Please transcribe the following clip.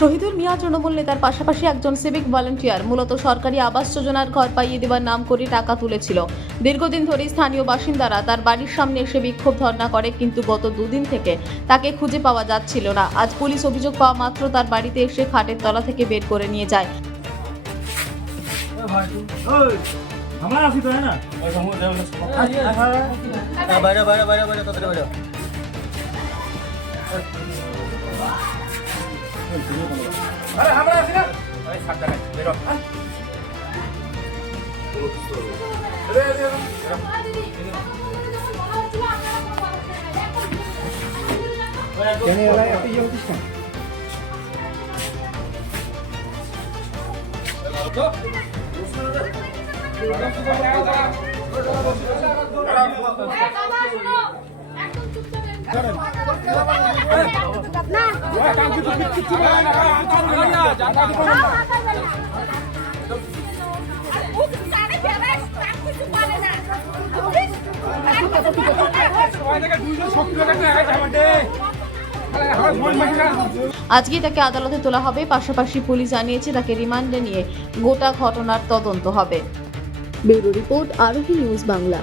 শহীদুল মিয়া তৃণমূল নেতার পাশাপাশি একজন সিভিক ভলান্টিয়ার মূলত সরকারি আবাস যোজনার ঘর পাইয়ে দেওয়ার নাম করে টাকা তুলেছিল। দীর্ঘদিন ধরে স্থানীয় বাসিন্দারা তার বাড়ির সামনে এসে বিক্ষোভ ধর্ণা করে, কিন্তু গত দুদিন থেকে তাকে খুঁজে পাওয়া যাচ্ছিল না। আজ পুলিশ অভিযোগ পাওয়া মাত্র তার বাড়িতে এসে খাটের তলা থেকে বের করে নিয়ে যায়। अरे हमरा आसी ना अरे साथ जाना बेरो अरे কেন এলা এত ইয়ে হতিস না? আজকে তাকে আদালতে তোলা হবে। পাশাপাশি পুলিশ জানিয়েছে তাকে রিমান্ডে নিয়ে গোটা ঘটনার তদন্ত হবে। ব্যুরো রিপোর্ট, আরোহী নিউজ বাংলা।